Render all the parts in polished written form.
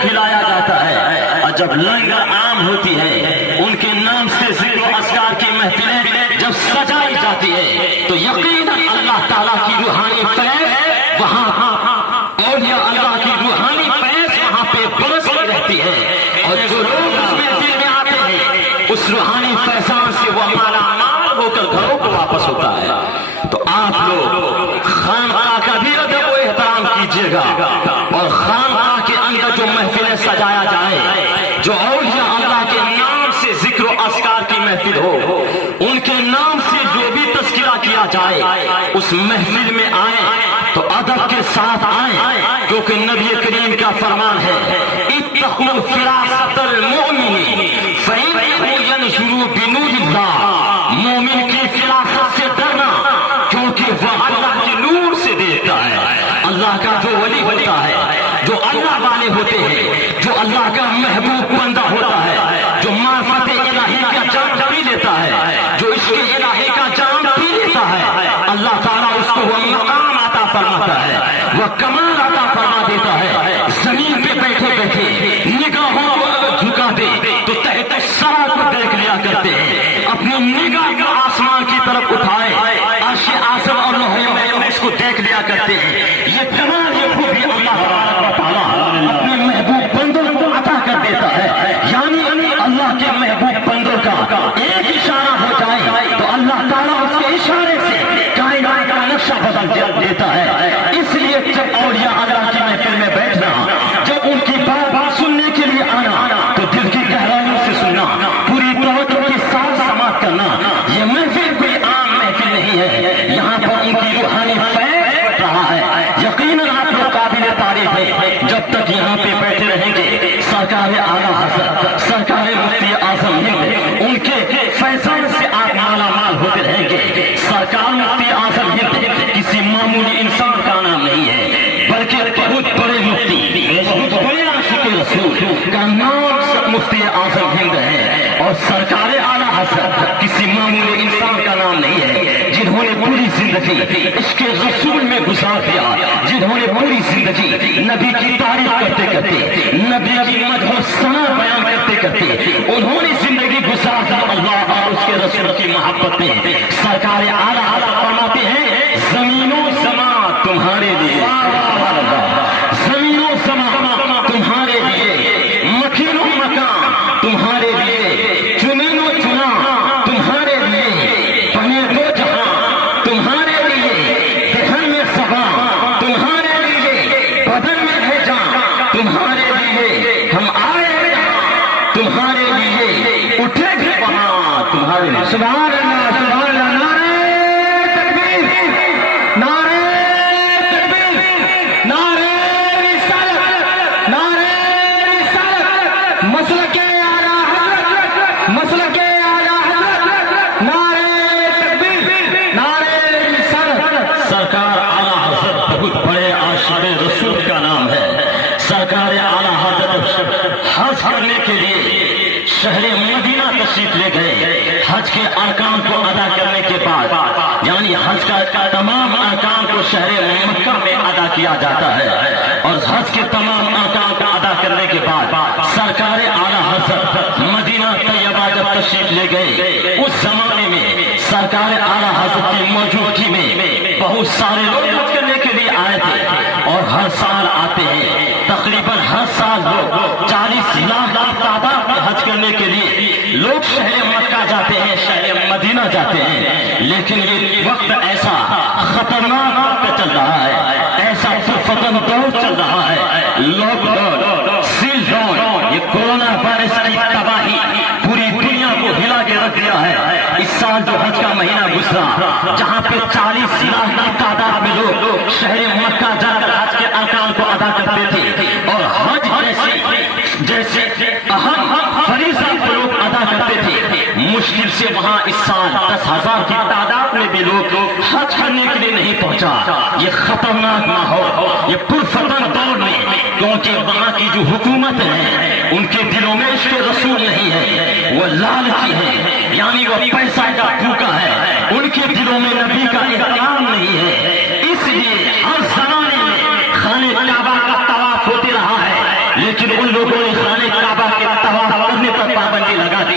کھلایا جاتا ہے، اور جب لنگر عام ہوتی ہے، ان کے نام سے ذکر و اذکار کی محفلیں جب سجائی جاتی ہے، تو یقیناً اللہ تعالیٰ کی روحانی فیض وہاں اولیاء اللہ کی روحانی فیض وہاں پہ برستی رہتی ہے، اور جو لوگ اس محفل میں آتے ہیں اس روحانی فیضان سے وہ مالا مال ہو کر گھروں کو واپس ہوتا ہے۔ تو آپ لوگ خانقاہ کا بھی ادب و احترام کیجیے گا، اور خانقاہ کے اندر جو محفلیں سجایا جائے، جو اولیاء اللہ کے نام سے ذکر و اذکار کی محفل ہو، ان کے نام سے جو بھی تذکرہ کیا جائے، اس محفل میں آئیں تو ادب کے ساتھ آئیں، کیونکہ نبی کریم کا فرمان ہے اتقوا فراست المؤمن فإنه ينظر بنور اللہ، مومن کی فراست سے ڈرنا، کیونکہ وہ اللہ کے نور سے دیکھتا ہے۔ اللہ کا جو ولی ہوتا ہے، جو اللہ والے ہوتے ہیں، جو اللہ کا محبوب بندہ ہوتا ہے، جو معرفت الہی کا جام پی لیتا ہے، جو عشق الہی کا جام پی لیتا ہے، اللہ تعالیٰ اس کو وہ مقام عطا فرماتا ہے، وہ کمال عطا فرما دیتا ہے۔ زمین پہ بیٹھے بیٹھے نگاہوں کو اگر جھکا دے تو تحت سرا کو دیکھ لیا کرتے ہیں، اپنی نگاہ کو آسمان کی طرف اٹھائے عرش اعظم اور لوح محفوظ کو دیکھ لیا کرتے ہیں۔ یہ کمال یہ خوبی اللہ تعالیٰ اپنے محبوب بندوں کو عطا کر دیتا ہے، یعنی اللہ کے محبوب بندوں کا ایک اشارہ ہو جائے تو اللہ تعالیٰ اس کے اشارے سے کائنات کا نقشہ بدل دیتا ہے۔ اس لیے جب اولیاء اللہ کی محفل میں بیٹھنا، جب ان کی بات سننے کے لیے آنا تو دل کی گہرائیوں سے سننا، پوری توجہ کے ساتھ سماعت کرنا۔ یہ محفل کوئی عام محفل نہیں ہے، یہاں پر ان کی روحانی فیض بڑھ رہا ہے۔ یقیناً آپ لوگ قابل تعریف ہے، جب تک یہاں پہ بیٹھے رہیں گے سرکار اعلیٰ حضرت سرکار مفتی اعظم ہند ان کے فیضان سے آپ مالا مال ہوتے رہیں گے۔ سرکار مفتی اعظم ہند کسی معمولی انسان کا نام نہیں ہے، بلکہ بہت بڑے مفتی، بہت بڑے عاشق رسول کا نام مفتی اعظم ہند ہے، اور سرکار اعلیٰ حضرت کسی معمولی انسان کا نام نہیں ہے، جنہوں نے پوری زندگی عشق رسول میں گزار دیا، جنہوں نے پوری زندگی نبی کی تعریف کرتے کرتے، نبی کی مدح و ثنا بیان کرتے کرتے انہوں نے زندگی گزار دی اللہ اور اس کے رسول کی محبت میں۔ سرکار اعلیٰ حضرت فرماتے ہیں زمین و زمان تمہارے لیے، زمین و زمان تمہارے لیے، مکین و مکان تمہارے لیے، چنین و چنا تمہارے لیے، بنے دو جہاں تمہارے لیے، دہن میں سبا تمہارے لیے، بدن میں بھیجا تمہارے لیے، ہم آئے تمہارے لیے، اٹھے بھی وہاں تمہارے لیے۔ سبحان اللہ، سبحان اللہ، نعرہ تکبیر، نعرہ تکبیر، نعرہ رسالت، نعرہ رسالت، مسلک اعلیٰ حضرت، مسلک اعلیٰ حضرت، نعرہ تکبیر، نعرہ رسالت۔ سرکار اعلیٰ حضرت بہت بڑے عاشق رسول کا نام ہے۔ سرکار اعلیٰ حضرت حج کرنے کے لیے شہر مدینہ تشریف لے گئے۔ حج کے ارکان کو ادا کرنے کے بعد، یعنی حج کا تمام ارکان کو شہر مکہ میں ادا کیا جاتا ہے، اور حج کے تمام ارکان کو ادا کرنے کے بعد سرکار اعلیٰ حضرت مدینہ طیبہ جب تشریف لے گئے، اس زمانے میں سرکار اعلیٰ حضرت کی موجودگی میں بہت سارے لوگ حج کرنے کے لیے آئے تھے، اور ہر سال آتے ہیں، تقریباً ہر سال لوگ 40 لاکھ کی تعداد میں حج کرنے کے لیے لوگ شہر مکہ جاتے ہیں، شہر مدینہ جاتے ہیں۔ لیکن یہ وقت ایسا خطرناک وقت چل رہا ہے، ایسا پرفتن دور چل رہا ہے، لاک ڈاؤن، سیل ڈاؤن، یہ کورونا وائرس کی تباہی پوری دنیا کو ہلا کے رکھ دیا ہے۔ اس سال جو حج کا مہینہ گزرا، جہاں پہ 40 لاکھ کی تعداد میں لوگ شہر مکہ جا کر حج کے ارکان کو ادا کرتے تھے، اور حج جیسے اہم فریضہ کو لوگ ادا کرتے تھے، مشکل سے وہاں اس سال 10,000 کی تعداد میں بھی لوگ حج کرنے کے لیے نہیں پہنچا۔ یہ خطرناک ماحول، یہ پرفتن دور میں، کیونکہ وہاں کی جو حکومت ہے ان کے دلوں میں عشق رسول نہیں ہے، وہ لالچی ہے، یعنی وہ پیسہ کا بھوکا ہے، ان کے دلوں میں نبی کا احترام نہیں ہے۔ اس لیے ہر زمانے میں خانہ کعبہ کا طواف ہوتے رہا ہے، لیکن ان لوگوں نے خانے کعبہ کے طواف کرنے پر پابندی لگا دی.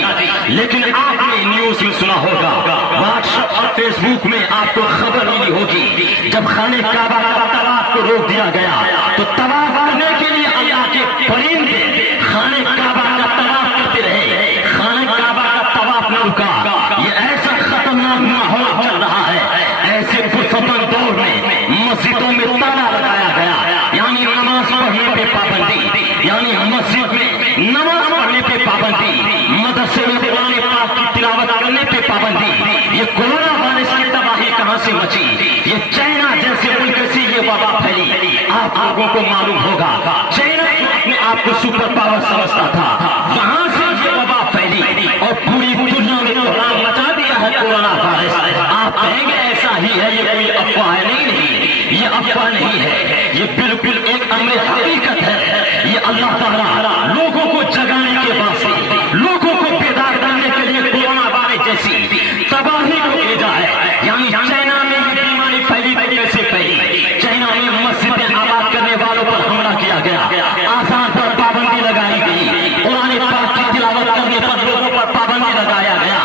لیکن آپ نے نیوز میں سنا ہوگا, واٹس ایپ اور فیس بک میں آپ کو خبر ملی ہوگی, جب خانے کعبہ کا طواف کو روک دیا گیا تو طواف کرنے کے لیے اللہ کے فرشتے خانے کعبہ کا طواف کرتے رہے. خانے کعبہ کا طواف نہ رکا. یہ ایسا خطرناک ماحول چل رہا ہے, ایسے پرفتن دور میں مسجدوں میں تالا لگایا گیا, یعنی نماز پڑھنے پہ پابندی, یعنی مسجد میں نماز پڑھنے پہ پابندی, مدرسے میں قرآن پاک کی تلاوت کرنے پہ پابندی. یہ کورونا وائرس کی تباہی کہاں سے مچی؟ یہ چائنا جیسے ملک سے یہ وبا پھیلی. آپ لوگوں کو معلوم ہوگا, چائنا اپنے آپ کو سپر پاور سمجھتا تھا, وہاں سے یہ وبا پھیلی اور پوری دنیا میں کورونا مچا دیا ہے کورونا وائرس. آپ کہیں گے ایسا ہی ہے, یہ کوئی افواہ نہیں, یہ افواہ نہیں ہے, یہ بالکل ایک امر حقیقت ہے. یہ اللہ تعالیٰ لوگوں کو جگانے کے واسطے, لوگوں کو بیدار کرنے کے لیے کورونا وائرس جیسی تباہی کو بھیجا ہے. یعنی چائنا میں یہ بیماری پھیلی تو کیسے پھیلی؟ چائنا میں مسجدیں آباد کرنے والوں پر حملہ کیا گیا, آزان پر پابندی لگائی گئی, قرآن پاک کی تلاوت کرنے پر لوگوں پر پابندی لگایا گیا.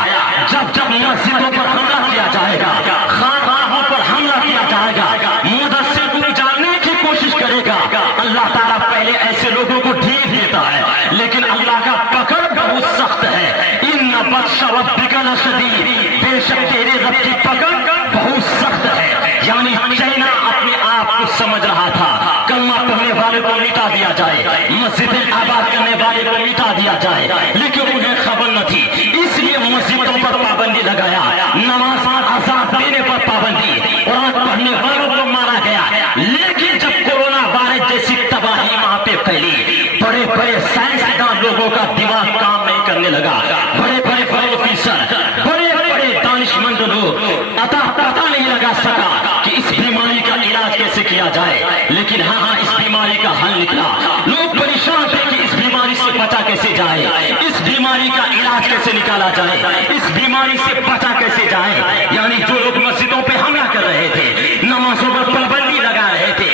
جب جب مسجدوں پر حملہ کیا جائے گا, خانقاہوں پر حملہ کیا جائے گا, مدرسے کو اجارنے کی کوشش کرے گا, اللہ تعالیٰ پہلے ایسے لوگوں کو ڈھیل دیتا ہے, لیکن اللہ کا پکڑ بہت سخت ہے. ان بطش ربک لشدید, بے شک تیرے رب کی پکڑ بہت سخت ہے. یعنی چائنا اپنے آپ کو سمجھ رہا تھا کلمہ پڑھنے والے کو مٹا دیا جائے, مسجدیں آباد کرنے والے کو مٹا دیا جائے, لیکن انہیں خبر نہ تھی, اس لیے مسجدوں پر پابندی لگایا, نماز آزاد دینے پر پابندی, قرآن پڑھنے والوں کو مارا گیا. لیکن جب کورونا وائرس جیسی تباہی وہاں پہ پھیلی, بڑے بڑے سائنسدان لوگوں کا دماغ کام نہیں کرنے لگا, بڑے بڑے پروفیسر, بڑے بڑے دانشمند لوگ پتہ نہیں لگا سکا کہ اس بیماری کا علاج کیسے کیا جائے. لیکن ہاں اس بیماری کا حل نکلا. لوگ پریشان تھے کہ اس بیماری سے بچا کیسے جائے, اس بیماری کا علاج کیسے نکالا جائے, اس بیماری سے بچا کیسے جائے. یعنی جو لوگ مسجدوں پہ حملہ کر رہے تھے, نمازوں پر پابندی لگا رہے تھے,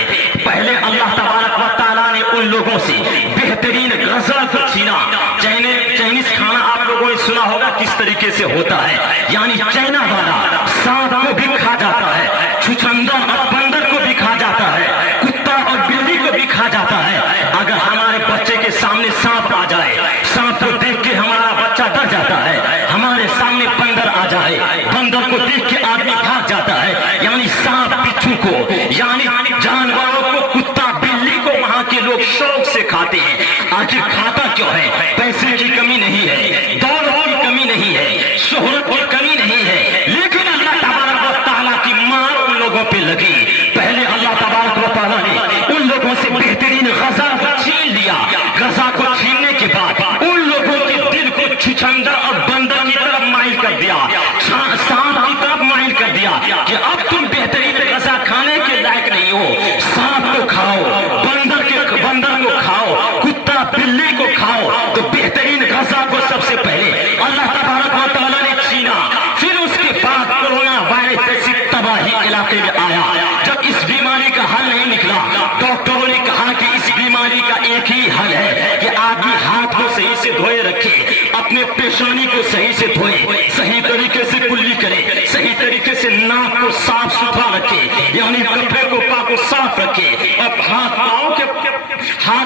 پہلے اللہ تبارک و تعالیٰ نے ان لوگوں سے بہترین غذا کو چھینا. چائنیز کھانا آپ لوگوں نے سنا ہوگا کس طریقے سے ہوتا ہے. یعنی چائنا والا سانپ کو بھی کھا جاتا ہے, چھچندر اور بندر کو بھی کھا جاتا ہے, کتا اور بلی کو بھی کھا جاتا ہے. اگر ہمارے بچے کے سامنے سانپ آ جائے, سانپ کو دیکھ کے ہمارا بچہ ڈر جاتا ہے. ہمارے سامنے بندر آ جائے, بندر کو دیکھ کے آدمی بھاگ جاتا ہے. یعنی سانپ بچھو کو, یعنی جانوروں کو, کتا بلی کو وہاں کے لوگ شوق سے کھاتے ہیں. آخر کھاتا کیوں ہے؟ پیسے کی کمی نہیں ہے, دولت کی کمی نہیں ہے, شہرت کی کمی نہیں ہے, لیکن اللہ تبارک و تعالیٰ کی مار ان لوگوں پہ لگی. پہلے اللہ تبارک و تعالیٰ نے ان لوگوں سے بہترین غذا کو چھین لیا. غذا کو چھیننے کے بعد ان لوگوں کے دل کو چھچندر اور بندر کی طرف مائل کر دیا, سانپ کی طرف مائل کر دیا کہ اب تم بہترین غذا کھانے کے لائق نہیں ہو. سانپ کو کھاؤ, بندر کو کھاؤ, کتا بلی کو کھاؤ. تو بہترین غذا کو سب سے پہلے اللہ تبارک و تعالیٰ نے چھینا. پھر اس کے بعد کورونا وائرس جیسی تباہی علاقے میں آیا. جب اس بیماری کا حل نہیں نکلا, ڈاکٹروں نے کہا کہ اس بیماری کا ایک ہی حل ہے کہ آدمی ہاتھ کو صحیح سے دھوئے رکھے, اپنے پیشانی کو صحیح سے دھوئے, صحیح طریقے سے کلی کرے, صحیح طریقے سے ناک کو صاف ستھرا رکھے, یعنی کپڑے کو پاک و صاف رکھے, اور ہاتھ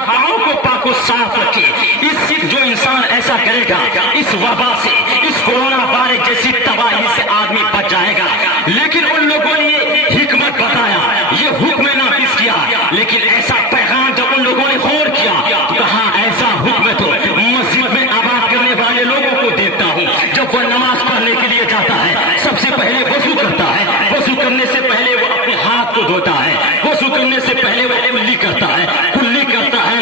پاؤں کو پاک و صاف رکھے. اس سے جو انسان ایسا کرے گا, اس وبا سے, اس کورونا وائرس جیسی تباہی سے آدمی بچ جائے گا. لیکن ان لوگوں نے یہ حکمت بتایا, یہ حکم نافذ کیا, لیکن ایسا پیغام جب ان لوگوں نے غور کیا تو کہا ایسا حکم تو مسجد میں آباد کرنے والے لوگوں کو دیکھتا ہوں. جب وہ نماز پڑھنے کے لیے جاتا ہے, سب سے پہلے وضو کرتا ہے, وضو کرنے سے پہلے وہ اپنے ہاتھ کو دھوتا ہے, وضو کرنے سے پہلے وہ کلی کرتا ہے,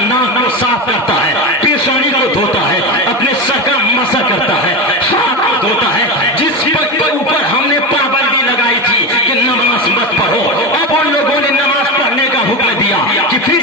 ناک کو صاف کرتا ہے, پیشانی کو دھوتا ہے, اپنے سر کا مسح کرتا ہے, ہاتھ کو دھوتا ہے. جس کے اوپر ہم نے پابندی لگائی تھی کہ نماز مت پڑھو, اب ان لوگوں نے نماز پڑھنے کا حکم دیا کہ پھر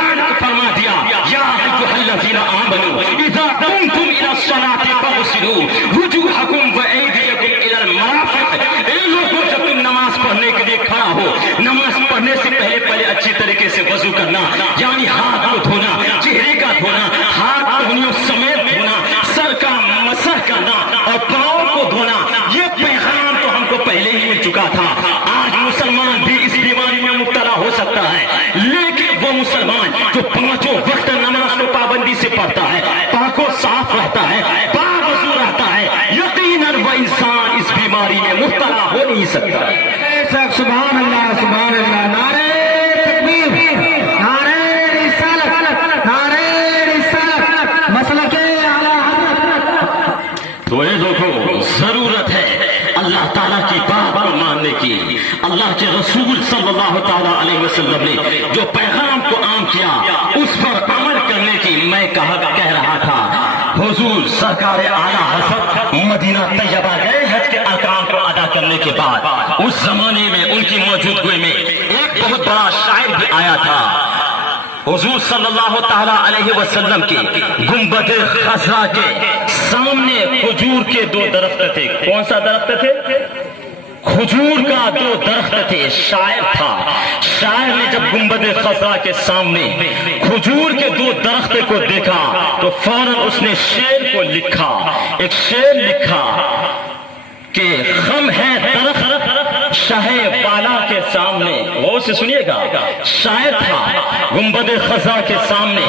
اعلان فرما دیا یا ایھا الذین آمنوا اذا قمتم الی الصلاۃ فاغسلوا وجوہکم وایدیکم الی المرافق. اے لوگوں جب تم نماز پڑھنے کے لیے کھڑا ہو نماز پڑھنے سے پہلے اچھی طریقے سے وضو کرنا یعنی ہاتھ کو دھونا چہرے کا دھونا ہاتھ انگلیوں سمیت دھونا سر کا مسح کرنا اور پاؤں کو دھونا. یہ پیغام تو ہم کو پہلے ہی مل چکا تھا. آج مسلمان بھی اس بیماری میں مبتلا ہو سکتا ہے لیکن وہ مسلمان جو پانچوں وقت نماز کو پابندی سے پڑھتا ہے پاک و صاف رہتا ہے باوضو رہتا ہے یقیناً وہ انسان اس بیماری میں مبتلا ہو نہیں سکتا. سبحان اللہ سبحان اللہ. نعرہ تکبیر نعرہ رسالت نعرہ رسالت مسلک اعلی حضرت. تو اے لوگوں ضرورت ہے اللہ تعالیٰ کی بات کو ماننے کی. اللہ کے رسول صلی اللہ تعالیٰ علیہ وسلم نے جو پیغام کو عام کیا اس پر عمل کرنے کی. میں کہہ رہا تھا حضور سرکار اعلیٰ حضرت مدینہ طیبہ گئے حج کے احکام کو ادا کرنے کے بعد اس زمانے میں ان کی موجودگی میں ایک بہت بڑا شاعر بھی آیا تھا. حضور صلی اللہ تعالیٰ علیہ وسلم کی گنبد خضرا کے سامنے کھجور کے 2 درخت تھے. کون سا درخت تھے؟ کھجور کا 2 درخت تھے. شاعر تھا. شاعر نے جب گنبد خضرا کے سامنے کھجور کے 2 درخت کو دیکھا تو فوراً اس نے شعر کو لکھا. ایک شعر لکھا کہ خم ہے درخت شاہ بالا کے سامنے. غور سے سنیے گا. شاعر تھا. گنبد خضرا کے سامنے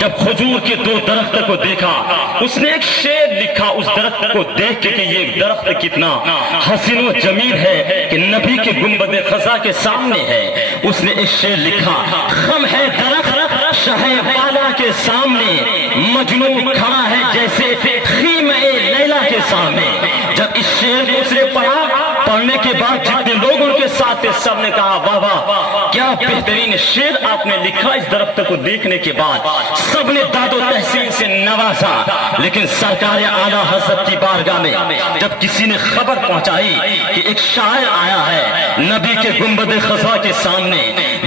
جب کھجور کے 2 درخت کو دیکھا اس نے ایک شعر لکھا اس درخت کو دیکھ کے کہ یہ درخت کتنا حسین و جمیل ہے کہ نبی کے گنبد خضرا کے سامنے ہے. اس نے ایک شعر لکھا خم ہے درخت شاہ بالا کے سامنے مجنو کھڑا ہے جیسے خیمہ لیلا کے سامنے. جب اس شعر کو اس نے پڑھنے کے بعد جتنے لوگ ان کے ساتھ تھے سب نے کہا واہ واہ کیا بہترین شعر آپ نے لکھا. اس درخت کو دیکھنے کے بعد سب نے داد و تحسین سے نوازا. لیکن سرکار اعلیٰ حضرت کی بارگاہ میں جب کسی نے خبر پہنچائی کہ ایک شاعر آیا ہے نبی کے گنبد خضرا کے سامنے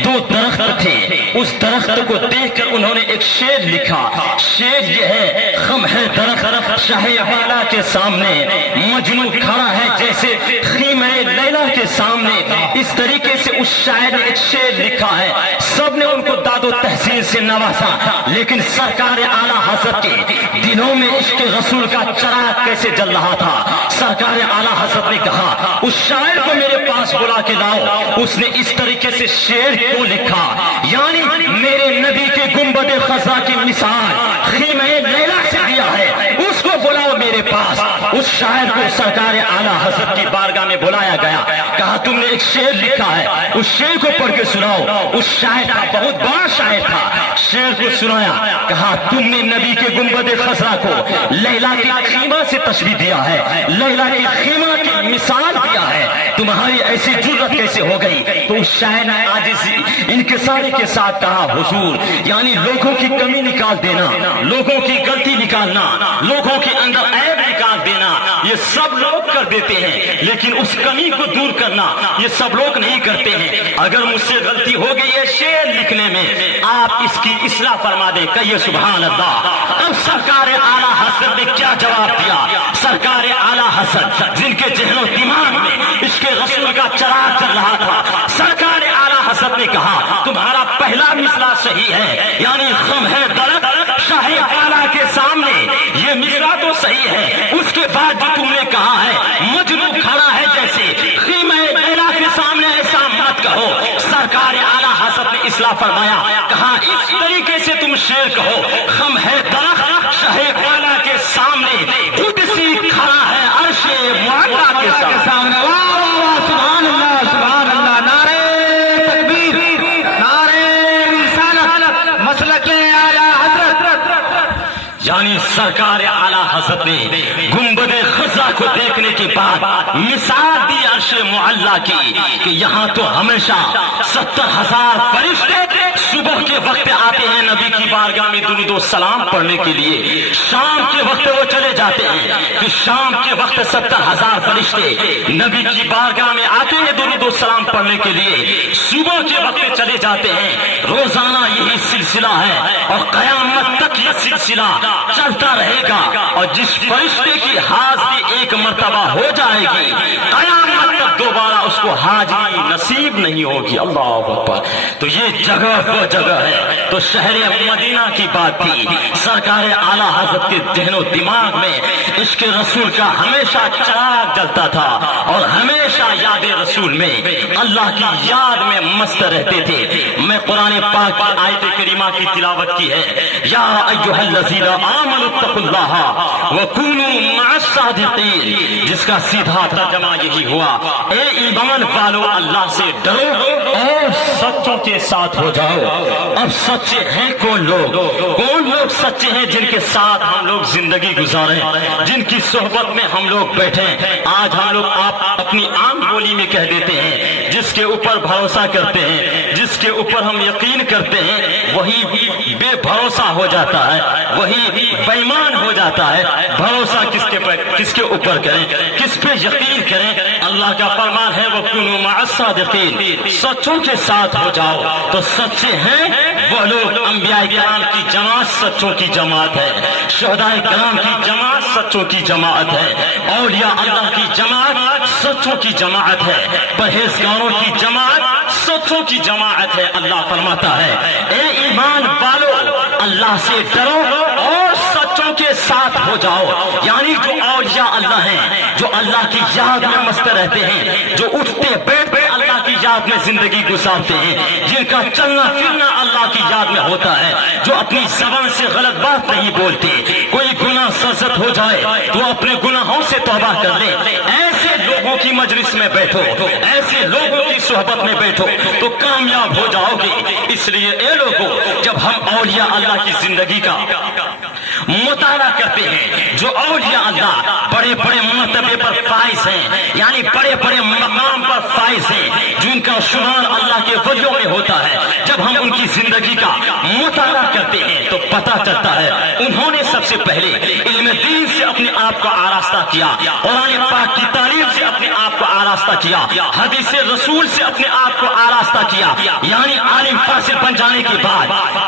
2 درخت تھے اس درخت کو دیکھ کر انہوں نے ایک شعر لکھا. شعر یہ ہے خم ہے درخت شاہ بالا کے سامنے مجنو کھڑا ہے جیسے خیمہ لیلا کے سامنے. اس طریقے سے اس شاعر نے ایک شعر لکھا ہے. سب نے ان کو داد و تحسین سے نوازا. لیکن سرکار اعلیٰ حضرت کے دلوں میں عشق رسول کا چراغ کیسے جل رہا تھا. سرکار اعلیٰ حضرت نے کہا اس شاعر کو میرے پاس بلا کے لاؤ. اس نے اس طریقے سے شعر کو لکھا یعنی میرے نبی کے گنبد خضرا کی مثال خیمہ لیلا سے دیا ہے. اس کو بلاؤ میرے پاس. اس شاعر کو سرکار اعلیٰ حضرت کی بارگاہ میں بلایا گیا. کہا تم نے ایک شعر لکھا ہے اس شعر کو پڑھ کے سناؤ. اس شاعر کا بہت بڑا شاعر تھا. شعر کو سنایا. کہا تم نے نبی کے گنبد خضرا کو لیلا کے خیمہ سے تشبیہ دیا ہے لیلا کے خیمہ کی مثال دیا ہے. تمہاری ایسی جرأت کیسے ہو گئی؟ تو اس شاعر نے عاجزی انکساری کے ساتھ کہا حضور یعنی لوگوں کی کمی نکال دینا لوگوں کی غلطی نکالنا لوگوں کے اندر عیب نکال دینا یہ سب لوگ کر دیتے ہیں لیکن اس کمی کو دور کرنا یہ سب لوگ نہیں کرتے ہیں. اگر مجھ سے غلطی ہو گئی ہے شعر لکھنے میں آپ اس کی اصلاح فرما دیں. کہیے سبحان اللہ. اب سرکار اعلیٰ حضرت نے کیا جواب دیا؟ سرکار اعلیٰ حضرت جن کے ذہن و دماغ میں عشق رسول کا چراغ چل رہا تھا سرکار اعلیٰ حضرت نے کہا تمہارا پہلا مثلا صحیح ہے یعنی خم ہے درخت شاہ بالا کے سامنے یہ مثلا تو صحیح ہے. اس کے بعد جو تم نے کہا ہے مجنو کھڑا ہے جیسے خیمہ لیلا کے سامنے ایسا مت کہو. سرکار اعلیٰ حضرت نے اصلاح فرمایا. کہا اس طریقے سے تم شعر کہو خم ہے درخت شاہ بالا کے سامنے قدسی کھڑا ہے عرش معلا کے سامنے. سبحان اللہ سبحان اللہ. نعرہ تکبیر نعرہ رسالت مسلک اعلی حضرت. یعنی سرکار اعلیٰ حضرت نے گنبد خضرا کو دیکھنے کے بعد مثال دی عرش معلا کی کہ یہاں تو ہمیشہ 70,000 فرشتے صبح کے وقت آتے ہیں ہیں نبی کی بارگاہ میں درود و سلام پڑھنے کے لیے. شام کے وقت وہ چلے جاتے ہیں کہ شام کے وقت 70,000 فرشتے نبی کی بارگاہ میں آتے ہیں درود و سلام پڑھنے کے لیے. صبح کے وقت چلے جاتے ہیں. روزانہ یہی سلسلہ ہے اور قیامت تک یہ سلسلہ چلتا رہے گا. اور جس فرشتے کی حاضری ایک مرتبہ ہو جائے گی قیامت تک دوبارہ اس کو حاضری نصیب نہیں ہوگی. اللہ اکبر. تو یہ جگہ وہ جگہ ہے. تو شہر مدینہ کی بات تھی. سرکار اعلیٰ حضرت کے ذہن و دماغ میں عشق رسول کا ہمیشہ چراغ جلتا تھا اور ہمیشہ یاد رسول میں اللہ کی یاد میں مست رہتے تھے. میں قرآن پاک کی آیت کریمہ کی تلاوت کی ہے. یا ایھا الذین آمنوا اتقوا اللہ وکونوا مع الصادقین، جس کا سیدھا ترجمہ یہی ہوا اے ایمان والو اللہ سے ڈرو اور سچوں کے ساتھ ہو جاؤ. اب سچے ہیں کون لوگ سچے ہیں جن کے ساتھ ہم لوگ زندگی گزاریں، جن کی صحبت میں ہم لوگ بیٹھیں. آج ہم لوگ آپ اپنی عام بولی میں کہہ دیتے ہیں جس کے اوپر بھروسہ کرتے ہیں، جس کے اوپر ہم یقین کرتے ہیں وہی بے بھروسہ ہو جاتا ہے، وہی بے ایمان ہو جاتا ہے. بھروسہ کس کے اوپر کریں، کس پہ یقین کریں؟ اللہ کا فرمان ہے وَكُونُوا مَعَ الصَّادِقِينَ، سچوں کے ساتھ ہو جاؤ. تو سچے ہیں وہ لوگ انبیاء کرام کی جماعت سچوں کی جماعت ہے، شہداء کرام کی جماعت سچوں کی جماعت ہے، اولیاء اللہ کی جماعت سچوں کی جماعت ہے، پرہیزگاروں کی جماعت سچوں کی جماعت ہے. اللہ فرماتا ہے اے ایمان والو اللہ سے ڈرو اور سچوں کے ساتھ ہو جاؤ. یعنی جو اولیاء اللہ ہیں، جو اللہ کی یاد میں مست رہتے ہیں، جو اٹھتے بیٹھتے اللہ کی یاد میں زندگی گزارتے ہیں، جن کا چلنا پھرنا اللہ کی یاد میں ہوتا ہے، جو اپنی زبان سے غلط بات نہیں بولتے. کوئی گناہ سرزد ہو جائے تو اپنے گناہوں سے توبہ کر لے. ایسے لوگوں کی مجلس میں بیٹھو، ایسے لوگوں کی صحبت میں بیٹھو تو کامیاب ہو جاؤ گے. اس لیے اے لوگوں جب ہم اولیاء اللہ کی زندگی کا مطالعہ کرتے ہیں، جو اولیاء اللہ بڑے بڑے مرتبے پر فائز ہیں، یعنی بڑے بڑے مقام پر فائز ہیں، جن کا شمار اللہ کے ولیوں میں ہوتا ہے، جب ہم ان کی زندگی کا مطالعہ کرتے ہیں تو پتہ چلتا ہے انہوں نے سب سے پہلے علم دین سے اپنے آپ کو آراستہ کیا، قرآن پاک کی تعلیم سے اپنے آپ کو آراستہ کیا، حدیث رسول سے اپنے آپ کو آراستہ کیا. یعنی عالم فاضل بن جانے کے بعد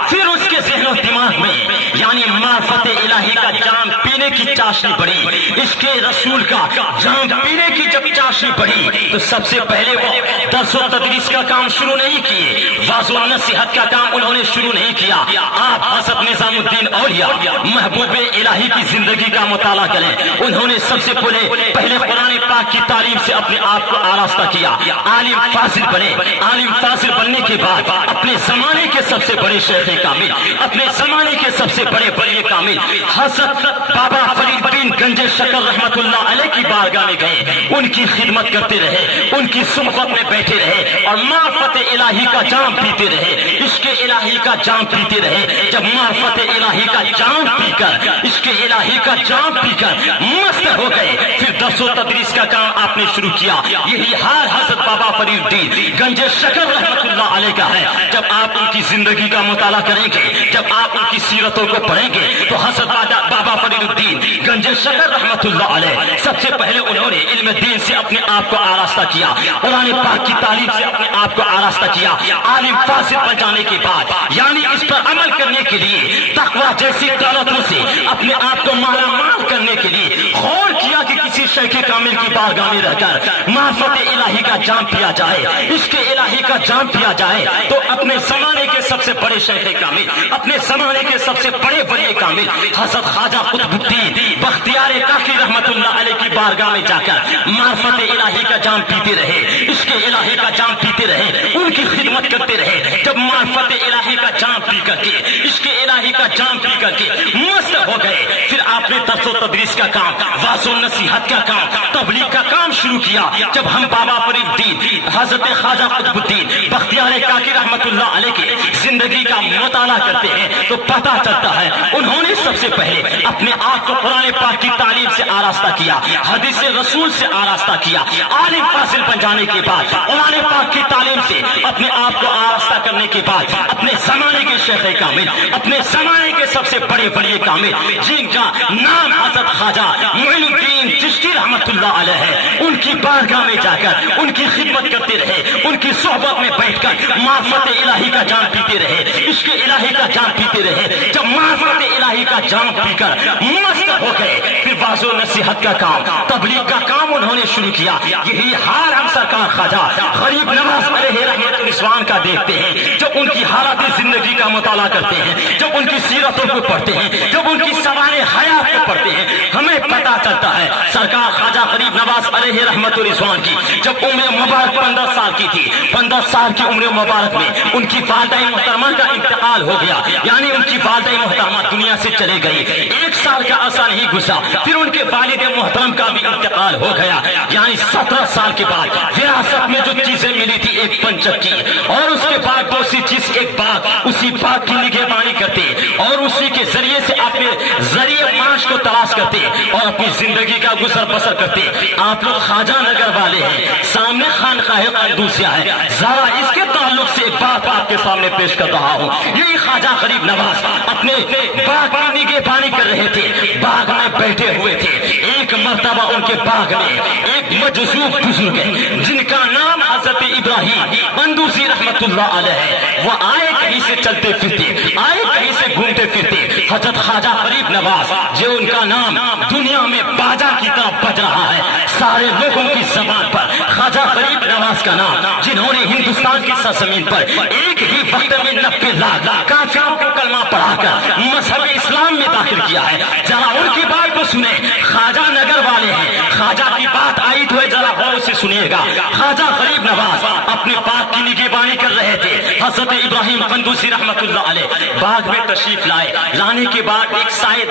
پھر اس کے ذہن و دماغ میں یعنی معرفت الہی کا جام پینے کی چاشنی بڑھی، عشق رسول کا جام پینے کی جب چاشنی بڑھی تو سب سے پہلے وہ درس و تدریس کا کام شروع نہیں کیے، واعظ و نصیحت کا کام انہوں نے شروع نہیں کیا. آپ حضرت نظام الدین اولیاء محبوب الہی کی زندگی کا مطالعہ کریں. انہوں نے سب سے پہلے قرآن پاک کی تعلیم سے اپنے آپ کو آراستہ کیا، عالم فاضل بنے. عالم فاضل بننے کے بعد اپنے زمانے کے سب سے بڑے شیخ کامل، اپنے زمانے کے سب سے بڑے کامل حضرت بابا فرید بن گنج شکر رحمت اللہ علیہ کی بارگاہ میں گئے. ان کی خدمت کرتے رہے، ان کی صحبت میں بیٹھے رہے اور معرفت الہی کا جام پیتے رہے، عشق الہی کا جام پیتے رہے. جب معرفت الہی کا جام پی کر، عشق الہی کا جام پی کر مست ہو گئے پھر درس و تدریس کا کام آپ نے شروع کیا. یہی حال حضرت بابا فرید الدین گنج شکر رحمت اللہ علیہ کا ہے. جب آپ ان کی زندگی کا مطالعہ کریں گے، جب آپ ان کی سیرتوں کو پڑھیں گے تو حضرت بابا فرید الدین گنج شکر رحمت اللہ علیہ سب سے پہلے انہوں نے علم دین سے اپنے آپ کو آراستہ کیا، قرآن پاک کی تعلیم سے اپنے آپ کو آراستہ کیا. عالم فاضل بن جانے کے بعد یعنی اس پر عمل کرنے کے لیے تقویٰ جیسی دولتوں سے اپنے آپ کو مالا مال کرنے کے لیے غور کیا کہ کسی شیخ کامل کی بارگاہ میں رہ کر معرفت الہی کا جام پیا جائے، عشق الہی کا جام پیا جائے. تو اپنے زمانے کے سب سے بڑے شیخ کامل، اپنے زمانے کے سب سے بڑے ولی کامل حضرت خواجہ قطب الدین بختیار کاکی رحمت اللہ علیہ کی بارگاہ میں جا کر معرفت الہی کا جام پیتے رہے، عشق الہی کا جام پیتے رہے، ان کی خدمت کرتے رہے. جب معرفت الہی کا جام پی کر کے، عشق الہی کا جام پی کر کے مست ہو گئے پھر آپ نے درس و تدریس کا کام، واعظ و نصیحت کا کا کام، تبلیغ کا کام شروع کیا جب ہم بابا فرید الدین حضرت خواجہ قطب الدین بختیار کاکی رحمت اللہ علیہ کی زندگی کا مطالعہ کرتے ہیں تو پتہ چلتا ہے انہوں نے سب سے پہلے اپنے آپ کو قرآن پاک کی تعلیم سے آراستہ کیا، حدیث رسول سے آراستہ کیا، عالم فاضل بن جانے کے بعد قرآن پاک کی تعلیم سے اپنے آپ کو آراستہ کرنے کے بعد اپنے زمانے کے شیخ کامل، اپنے زمانے کے سب سے بڑے بڑے کامل جن کا نام حضرت خواجہ معین الدین چشتی رحمت اللہ علیہ ہے، ان کی بارگاہ میں جا کر ان کی خدمت کرتے رہے، ان کی صحبت میں بیٹھ کر معرفت الہی کا جام پیتے رہے، عشق الہی کا جام پیتے رہے۔ جب معرفت الہی کا جام پی کر مست ہو گئے پھر واعظ و نصیحت کا کام، تبلیغ کا کام انہوں نے شروع کیا۔ یہی حال ہم سرکار خواجہ غریب نواز علیہ رحمت رضوان کا دیکھتے ہیں جب ان کی حالات زندگی کا مطالعہ کرتے ہیں، جب ان کی سیرتوں کو پڑھتے ہیں، جب ان کی سوانح حیات کو پڑھتے ہیں، ہمیں پتہ چلتا ہے سرکار خواجہ غریب نواز علیہ رحمت رضوان کی جب عمر مبارک 15 سال کی تھی، 15 سال کی عمر مبارک میں ان کی والدہ محترمہ کا انتقال ہو گیا، یعنی ان کی والدہ محترمہ دنیا سے چلے گئی۔ 1 سال کا عرصہ نہیں گزرا پھر ان کے والد محترم کا بھی انتقال ہو گیا، یعنی 17 سال کے بعد وراثت میں جو چیزیں ملی تھی ایک پنچکی اور اس کے بعد دوسری چیز ایک باغ، اسی باغ کی نگہبانی کرتے اور اسی کے ذریعے سے اپنے ذریعے معاش کو تلاش کرتے اور اپنی زندگی کا گزر بسر کرتے۔ آپ لوگ خواجہ نگر والے ہیں، سامنے خانقاہ قندوسیہ ہے، ذرا اس کے تعلق سے ایک بات آپ کے سامنے پیش کر رہا ہوں۔ یہی خواجہ غریب نواز اپنے باغ کی نگہبانی کر رہے تھے، باغ میں بیٹھے ہوئے تھے۔ ایک مرتبہ ان کے باغ میں ایک مجذوب بزرگ ہے جن کا نام حضرت ابراہیم قندوسی رحمت اللہ علیہ ہے، وہ آئے کہیں سے چلتے پھرتے، آئے کہیں سے گھومتے پھرتے۔ حضرت خواجہ غریب نواز جو ان کا نام دنیا میں باجا کی طرح بج رہا ہے، سارے لوگوں کی زبان پر خواجہ غریب نواز کا نام، جنہوں نے ہندوستان کی سرزمین پر ایک ہی وقت میں 90 لاکھ کافروں کو کلمہ پڑھا کر مذہب اسلام میں داخل کیا ہے۔ ذرا ان کی بات کو سنیں، خواجہ نگر والے ہیں، خواجہ کی بات آئی تو ہے، ذرا غور سے سنیے گا۔ خواجہ غریب نواز اپنے باغ کی نگہبانی کر رہے تھے، حضرت ابراہیم قندوسی رحمت اللہ علیہ باغ میں تشریف لائے، لانے کے بعد ایک سائے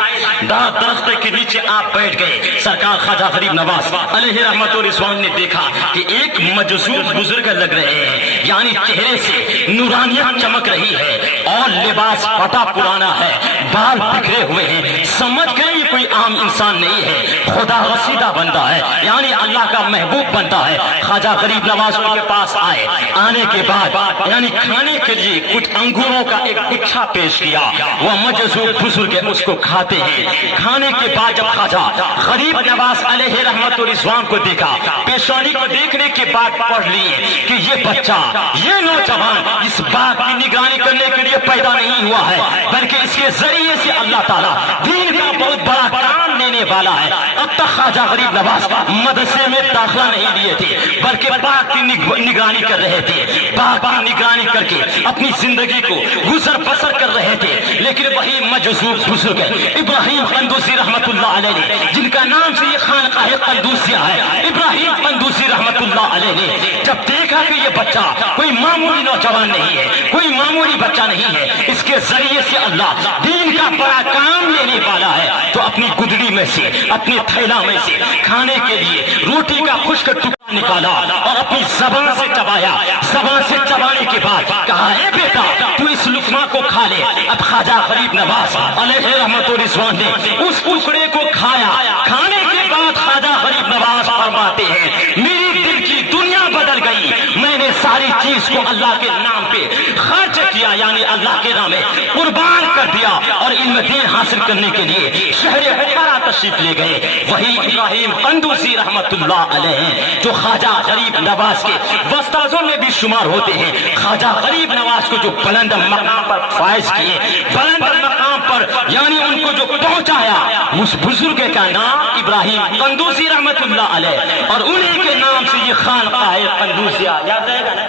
دار درخت کے نیچے آپ بیٹھ گئے۔ سرکار خواجہ غریب نواز علیہ رحمت و رضوان نے دیکھا کہ ایک مجذوب بزرگ لگ رہے ہیں، یعنی چہرے سے نورانیت چمک رہی ہے اور لباس پھٹا پرانا ہے، بال بکھرے ہوئے ہیں، سمجھ گئے یہ کوئی عام انسان نہیں ہے، خدا رسیدہ بندہ ہے، یعنی اللہ کا محبوب بندہ ہے۔ خواجہ غریب نواز ان کے پاس آئے، آنے کے بعد یعنی کھانے کے لیے کچھ انگوروں کا ایک گچھا پیش کیا، وہ مجذوب بزرگ اس کو کھاتے ہیں۔ کھانے کے بعد جب خواجہ غریب نواز علیہ رحمت و رضوان کو دیکھا، پیشانی کو دیکھنے کے بعد پڑھ لیے کہ یہ بچہ، یہ نوجوان اس باغ کی نگرانی کرنے کے لیے پیدا نہیں ہوا ہے، بلکہ اس کے ذریعے سے اللہ تعالیٰ دین کا بہت بڑا کام لینے والا ہے۔ اب تک خواجہ غریب نواز مدرسے میں داخلہ نہیں لیے تھے، بلکہ باغ کی نگرانی کر رہے تھے، باغ کی نگرانی کر کے اپنی زندگی کو گزر بسر کر رہے تھے۔ لیکن وہی مجذوب بزرگ ابراہیم قندوسی رحمت اللہ علیہ نے، جن کا نام سے یہ خانقاہ قندوسیہ ہے، ابراہیم قندوسی رحمت اللہ علیہ نے جب دیکھا کہ یہ بچہ کوئی معمولی نوجوان نہیں ہے، کوئی معمولی بچہ نہیں ہے، اس کے ذریعے سے اللہ دین کا بڑا کام لینے والا ہے، تو اپنی گدڑی میں سے، اپنے تھیلا میں سے کھانے کے لیے روٹی کا خشک ٹکڑا نکالا اور اپنی زبان سے چبایا۔ زبان سے چبانے کے بعد کہا، اے بیٹا تو اس لقمہ کو کھا لے۔ اب خواجہ غریب نواز علیہ رحمت و رضوان نے اس ٹکڑے کو کھایا۔ کھانے کے بعد خواجہ غریب نواز فرماتے ہیں، میری دل کی دنیا بدل گئی، میں نے ساری چیز کو اللہ کے نام پہ خرچ کیا، یعنی اللہ کے نام میں قربان کر دیا، اور علم دین حاصل کرنے کے لیے شہر بخارا تشریف لے گئے۔ وہی ابراہیم قندوسی رحمت اللہ علیہ ہیں جو خواجہ غریب نواز کے وستازوں میں بھی شمار ہوتے ہیں۔ خواجہ غریب نواز کو جو بلند مقام پر فائز کیے، بلند مقام پر یعنی ان کو جو پہنچایا، اس بزرگ کا نام ابراہیم قندوسی رحمت اللہ علیہ، اور انہی کے نام سے یہ خانقاہ قندوسیہ، یاد رہے گا نا،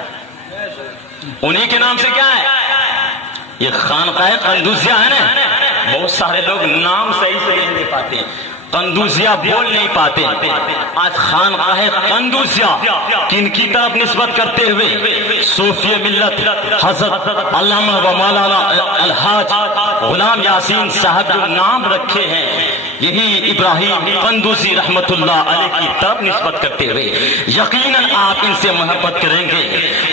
انہی کے نام سے کیا ہے یہ خانقاہ قندوسیہ ہے نا۔ بہت سارے لوگ نام صحیح سے نہیں لے پاتے، قندوسیہ بول نہیں پاتے۔ آج خانقاہ قندوسیہ کن کی طرف نسبت کرتے ہوئے صوفی ملت حضرت علامہ و مولانا الحاج غلام یاسین صاحب جو نام رکھے ہیں، یہی ابراہیم قندوزی رحمت اللہ علیہ کی طرف نسبت کرتے ہوئے یقیناً آپ ان سے محبت کریں گے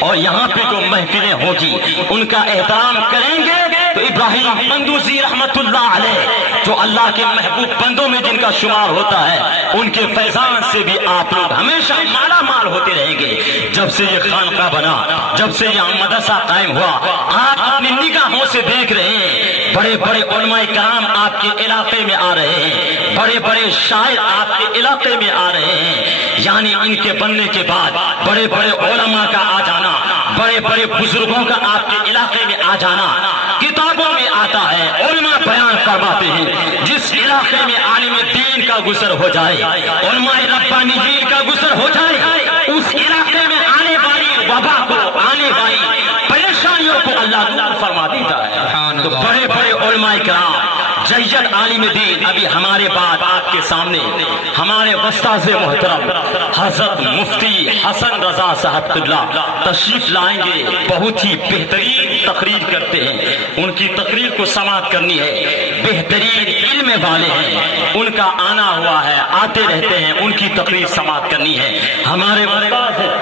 اور یہاں پہ جو محفلیں ہوگی ان کا احترام کریں گے تو ابراہیم قندوزی رحمت اللہ علیہ جو اللہ کے محبوب بندوں میں جن کا شمار ہوتا ہے ان کے فیضان سے بھی آپ لوگ ہمیشہ مالا مال ہوتے رہیں گے. جب سے یہ خانقاہ بنا، جب سے یہ مدرسہ قائم ہوا، آپ اپنی نگاہوں سے دیکھ رہے ہیں بڑے بڑے علماء کرام آپ کے علاقے میں آ رہے ہیں، بڑے بڑے شاعر آپ کے علاقے میں آ رہے ہیں. یعنی ان کے بننے کے بعد بڑے بڑے علماء کا آ جانا، بڑے بڑے بزرگوں کا آپ کے علاقے میں آ جانا کتابوں میں آتا ہے. علماء بیان فرماتے ہیں جس علاقے میں عالم دین کا گزر ہو جائے، علماء ربانیین کا گزر ہو جائے، اس علاقے میں آنے والی وبا کو، آنے والی پریشانیوں کو اللہ دور فرما دیتا ہے. تو بڑے بڑے علماء کرام جید عالم دین ابھی ہمارے بعد آپ کے سامنے ہمارے استاذ محترم حضرت مفتی حسن رضا صاحب قبلہ تشریف لائیں گے. بہت ہی بہترین تقریر کرتے ہیں، ان کی تقریر کو سماعت کرنی ہے. بہترین علم والے ہیں، ان کا آنا ہوا ہے، آتے رہتے ہیں، ان کی تقریر سماعت کرنی ہے. ہمارے استاذ ہیں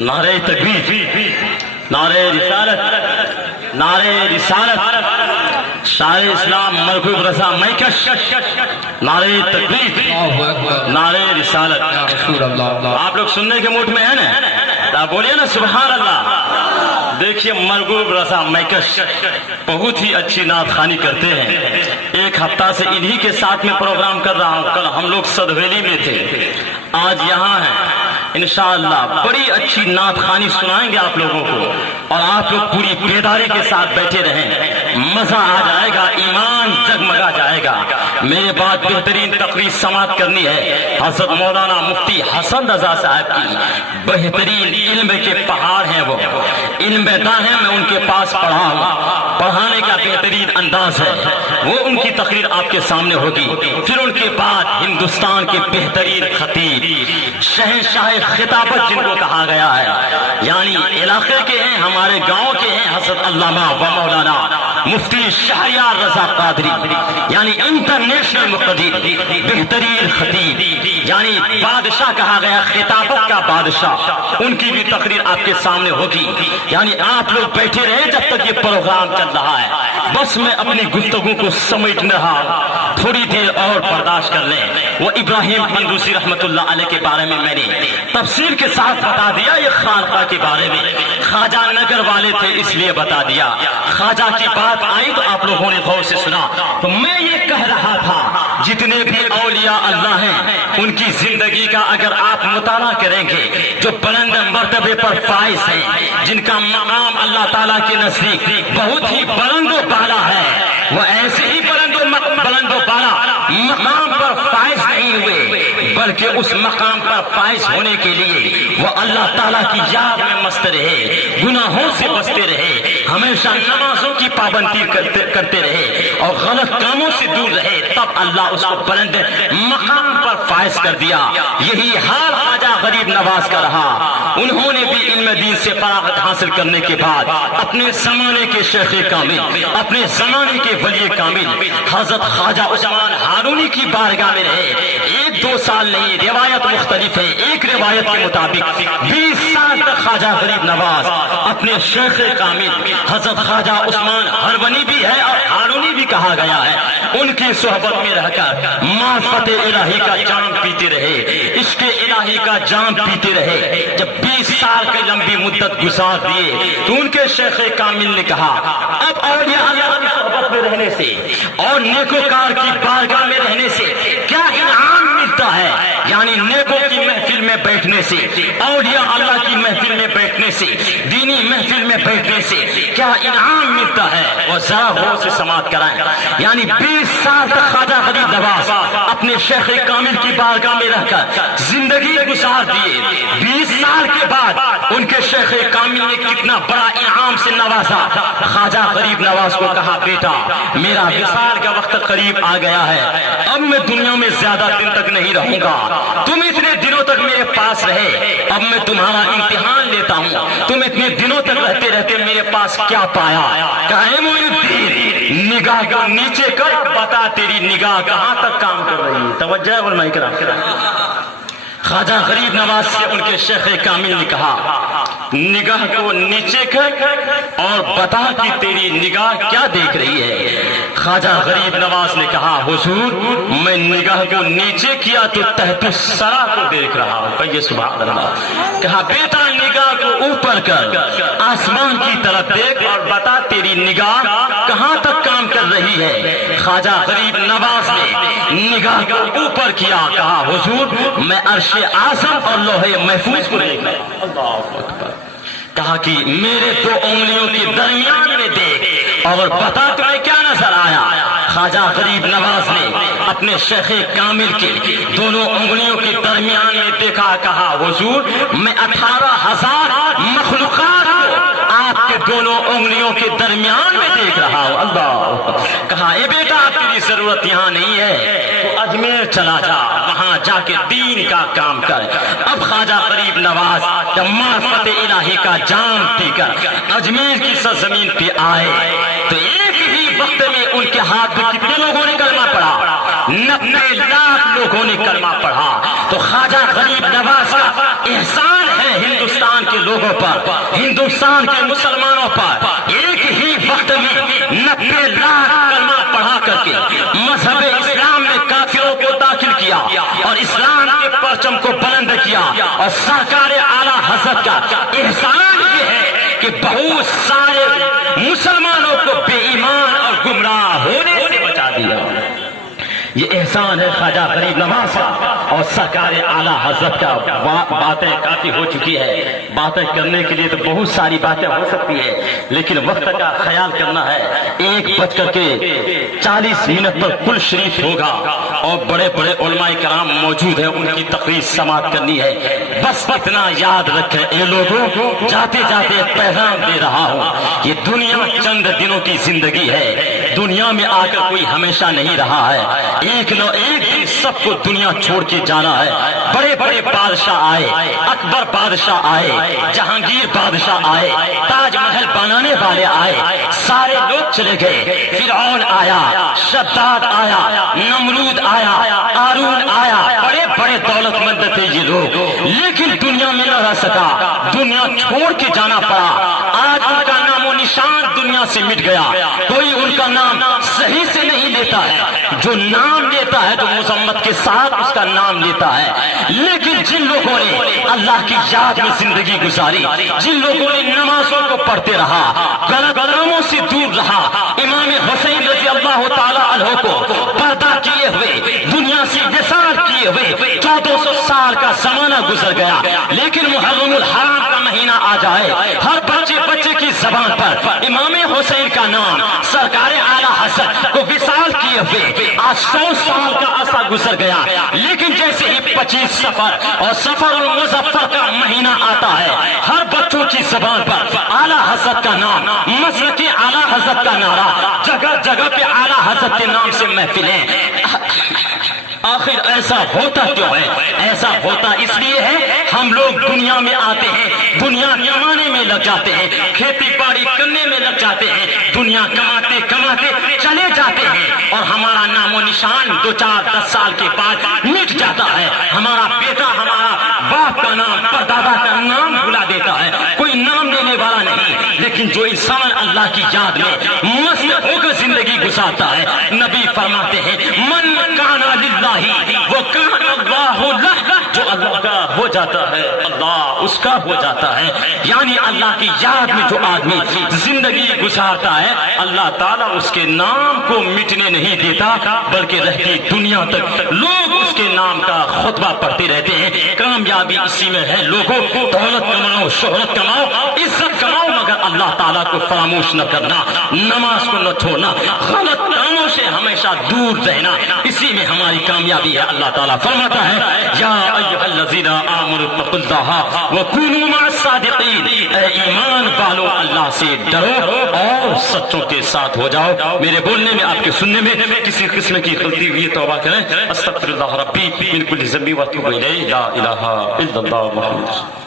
نعرہ تکبیر، نعرہ رسالت، نعرہ رسالت، شاعر اسلام مرغوب رضا میکش، نعرہ تکبیر، نعرہ رسالت. آپ لوگ سننے کے موڈ میں ہیں نا؟ بولیے نا سبحان اللہ. دیکھیے مرغوب رضا میکش بہت ہی اچھی نعت خوانی کرتے ہیں. ایک ہفتہ سے انہی کے ساتھ میں پروگرام کر رہا ہوں. کل ہم لوگ سدویلی میں تھے، آج یہاں ہیں. انشاءاللہ بڑی اچھی نعت خوانی سنائیں گے آپ لوگوں کو، اور آپ لوگ پوری بیداری کے ساتھ بیٹھے رہیں، مزہ آ جائے گا، ایمان جگمگا جائے گا. میرے بعد بہترین تقریر سماعت کرنی ہے حضرت مولانا مفتی حسن رضا صاحب کی. بہترین علم کے پہاڑ ہیں، وہ علم داں ہیں، میں ان کے پاس پڑھا ہوں، پڑھانے کا بہترین انداز ہے. وہ ان کی تقریر آپ کے سامنے ہوگی. پھر ان کے بعد ہندوستان کے بہترین خطیب، شہنشاہ خطابت جن کو کہا گیا ہے، یعنی علاقے کے ہیں، ہمارے گاؤں کے ہیں، حضرت علامہ و مولانا مفتی شہریار رضا قادری، یعنی انٹرنیشنل مقتدر، بہترین خطیب، یعنی بادشاہ کہا گیا، خطابت کا بادشاہ. ان کی بھی تقریر آپ کے سامنے ہوگی. یعنی آپ لوگ بیٹھے رہے جب تک یہ پروگرام چل رہا ہے. بس میں اپنی گفتگو کو سمیٹ رہا ہوں، تھوڑی دیر اور برداشت کر لیں. وہ ابراہیم قندوزی رحمت اللہ علیہ کے بارے میں میں نے تفصیل کے ساتھ بتا دیا. یہ خانقاہ کے بارے میں خواجہ نگر والے تھے اس لیے بتا دیا. خواجہ کی بات آئی تو آپ لوگوں نے غور سے سنا. تو میں یہ کہہ رہا تھا جتنے بھی اولیاء اللہ ہیں ان کی زندگی کا اگر آپ مطالعہ کریں گے، جو بلند مرتبے پر فائز ہیں، جن کا مقام اللہ تعالیٰ کے نزدیک بہت ہی بلند و بالا ہے، وہ ایسے ہی بلند و بالا مقام پر فائز نہیں ہوئے، بلکہ اس مقام پر فائز ہونے کے لیے وہ اللہ تعالیٰ کی یاد میں مست رہے، گناہوں سے بچتے رہے، ہمیشہ نمازوں کی پابندی کرتے رہے اور غلط کاموں سے دور رہے، تب اللہ اس کو بلند مقام پر فائز کر دیا. یہی حال خواجہ غریب نواز کا رہا. انہوں نے بھی علم دین سے فراغت حاصل کرنے کے بعد اپنے زمانے کے شیخ کامل، اپنے زمانے کے ولی کامل حضرت خواجہ عثمان ہارونی کی بارگاہ میں رہے. 1-2 سال نہیں، روایت مختلف ہے. ایک روایت کے مطابق 20 سال تک خواجہ غریب نواز اپنے شیخ کامل حضرت خواجہ عثمان ہرونی بھی ہے اور ہارونی بھی کہا گیا ہے، ان کی صحبت میں رہ کر معرفت الہی کا جام پیتے رہے، عشق الہی کا جام پیتے رہے. جب 20 سال کی لمبی مدت گزار دیے تو ان کے شیخ کامل نے کہا اب اولیاء اللہ کی صحبت میں رہنے سے اور نیکوکار کی بارگاہ میں رہنے سے کیا انعام ملتا ہے؟ یعنی نیکوں کی محفل میں بیٹھنے سے، اولیاء اللہ کی محفل میں بیٹھنے سے، دینی محفل میں بیٹھنے سے کیا انعام ملتا ہے؟ وہ ذرا غور سے سماعت کرائیں. یعنی 20 سال تک خواجہ غریب نواز اپنے شیخ کامل کی بارگاہ میں رہ کر زندگی گزار دیے. 20 سال کے بعد ان کے شیخ کامل نے کتنا بڑا انعام سے نوازا. خواجہ غریب نواز کو کہا بیٹا میرا وصال کا وقت قریب آ گیا ہے، اب میں دنیا میں زیادہ دن تک نہیں رہوں گا، تم اتنے دنوں تک میرے پاس رہے، اب میں تمہارا امتحان لیتا ہوں، تم اتنے دنوں تک رہتے رہتے میرے پاس کیا پایا؟ کہا اے معین الدین نگاہ کو نیچے کر، بتا تیری نگاہ کہاں تک کام کر رہی ہے۔ توجہ ہے علماء کرام۔ خواجہ غریب نواز سے ان کے شیخ کامل نے کہا نگاہ کو نیچے کر اور بتا کہ تیری نگاہ کیا دیکھ رہی ہے۔ خواجہ غریب نواز نے کہا حضور میں نگاہ کو نیچے کیا تو تحت الثری کو دیکھ رہا ہوں۔ کہیے سبحان اللہ۔ کہا بیٹا نگاہ کو اوپر کر، آسمان کی طرف دیکھ اور بتا تیری نگاہ کہاں تک کام کر رہی ہے۔ خواجہ غریب نواز نے نگاہ کو اوپر کیا، کہا حضور میں عرش اعظم اور لوح محفوظ کو دیکھ رہا ہوں۔ اللہ اکبر۔ کہا کہ میرے دو انگلیوں کے درمیان میں دیکھ اور بتا تمہیں کیا نظر آیا۔ خواجہ غریب نواز نے اپنے شیخ کامل کے دونوں انگلیوں کے درمیان میں دیکھا، کہا حضور میں 18,000 مخلوقات کو آپ کے دونوں انگلیوں کے درمیان میں دیکھ رہا ہوں۔ اللہ۔ کہا اے بیٹا تیری ضرورت یہاں نہیں ہے، تو اجمیر چلا جا، وہاں جا کے دین کا کام کر۔ اب خواجہ غریب نواز جب معرفت الہی کا جام پی کر اجمیر کی سرزمین پہ آئے تو ایک ہی وقت میں ان کے ہاتھ میں کتنے لوگوں نے کلمہ پڑھا؟ 90 لاکھ لوگوں نے کلمہ پڑھا۔ تو خواجہ غریب نواز کا احسان ہے ہندوستان کے لوگوں پر، ہندوستان کے مسلمانوں پر، ایک ہی وقت میں 90 لاکھ کلمہ پڑھا کر کے مذہب اسلام میں کافروں کو داخل کیا اور اسلام کے پرچم کو بلند کیا۔ اور سرکار اعلیٰ حضرت کا احسان یہ ہے کہ بہت سارے مسلمانوں کو بے ایمان اور گمراہ ہونے سے بچا دیا۔ یہ احسان ہے خواجہ غریب نواز کا اور سرکار اعلیٰ حضرت کا۔ باتیں کافی ہو چکی ہے، باتیں کرنے کے لیے تو بہت ساری باتیں ہو سکتی ہے، لیکن وقت کا خیال کرنا ہے۔ 1:40 پر کل شریف ہوگا اور بڑے بڑے علماء کرام موجود ہیں، ان کی تقریر سماعت کرنی ہے۔ بس اتنا یاد رکھیں اے لوگوں، جاتے جاتے پیغام دے رہا ہوں، یہ دنیا چند دنوں کی زندگی ہے، دنیا میں آ کر کوئی ہمیشہ نہیں رہا ہے۔ ایک دن سب کو دنیا چھوڑ کے جانا ہے۔ بڑے بڑے بادشاہ آئے، اکبر بادشاہ آئے، جہانگیر بادشاہ آئے، تاج محل بنانے والے آئے، سارے لوگ چلے گئے۔ فرعون آیا، شداد آیا، نمرود آیا، قارون آیا، بڑے بڑے دولت مند تھے یہ لوگ، لیکن دنیا میں نہ رہ سکا، دنیا چھوڑ کے جانا پڑا۔ آج ان کا نام و نشان دنیا سے مٹ گیا، کوئی ان کا نام صحیح سے نہیں لیتا ہے، جو نام لیتا ہے تو مذمت کے ساتھ اس کا نام لیتا ہے۔ لیکن جن لوگوں نے اللہ کی یاد میں زندگی گزاری، جن لوگوں نے نمازوں کو پڑھتے رہا، غلط کاموں سے دور رہا، امام حسین رضی اللہ تعالی عنہ کو پردہ کیے ہوئے دنیا سے وصال کیے ہوئے 1400 سال کا زمانہ گزر گیا، لیکن محرم الحرام کا مہینہ آ جائے ہر بچے کی زبان پر امام حسین کا نام، سرکار اعلیٰ حضرت کو وصال کیے ہوئے آج 100 سال کا عرصہ گزر گیا، لیکن جیسے ہی 25 سفر اور سفر المظفر کا مہینہ آتا ہے ہر بچوں کی زبان پر اعلیٰ حضرت کا نام، مسلک اعلیٰ حضرت کا نعرہ، جگہ جگہ پہ اعلیٰ حضرت کے نام سے محفلیں۔ آخر ایسا ہوتا کیوں ہے؟ ایسا ہوتا اس لیے ہے ہم لوگ دنیا میں آتے ہیں، دنیا کمانے میں لگ جاتے ہیں، کھیتی باڑی کرنے میں لگ جاتے ہیں، دنیا کماتے کماتے چلے جاتے ہیں اور ہمارا نام و نشان 2-4-10 سال کے بعد مٹ جاتا ہے۔ ہمارا بیٹا ہمارا باپ کا نام، پردادا کا نام بھلا دیتا ہے، کوئی نام لینے والا نہیں۔ لیکن جو انسان اللہ کی یاد میں مست ہو کر زندگی گزارتا ہے، نبی فرماتے ہیں من کان للہ وہ کان اللہ لہ، جو اللہ کا ہو جاتا ہے اللہ اس کا ہو جاتا ہے۔ یعنی اللہ کی یاد میں جو آدمی زندگی گزارتا ہے اللہ تعالیٰ اس کے نام کو مٹنے نہیں دیتا، بلکہ رہتی دنیا تک لوگ اس کے نام کا خطبہ پڑھتے رہتے ہیں۔ کامیابی اسی میں ہے لوگوں، دولت کماؤ، شہرت کماؤ، عزت کماؤ، مگر اللہ تعالیٰ کو فراموش نہ کرنا، نماز کو نہ چھوڑنا، غلط کاموں سے ہمیشہ دور رہنا، اسی میں ہماری کامیابی ہے۔ اللہ تعالیٰ فرماتا ہے یا ایھا الذین آمنوا اتقوا اللہ وکونوا مع الصادقین، اے ایمان والو اللہ سے ڈرو اور سچوں کے ساتھ ہو جاؤ۔ میرے بولنے میں آپ کے سننے میں کسی قسم کی غلطی ہوئی توبہ کریں۔ استغفر اللہ ربی من کل ذنب واتوب الیہ، لا الہ الا اللہ محمد۔